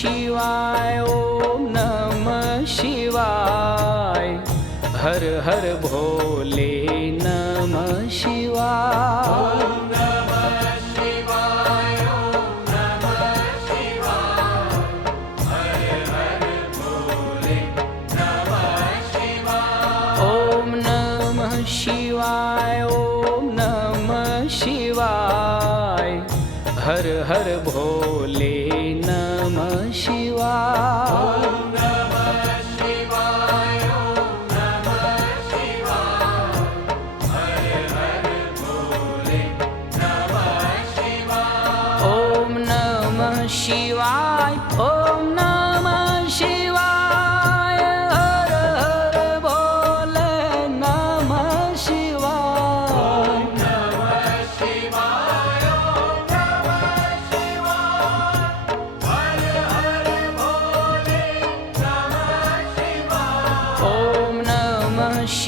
शिवाय ओम नमः शिवाय। हर हर भोले नमः शिवाय। शिवाय ओम नमः शिवाय। हर हर भोले नमः शिवाय। ॐ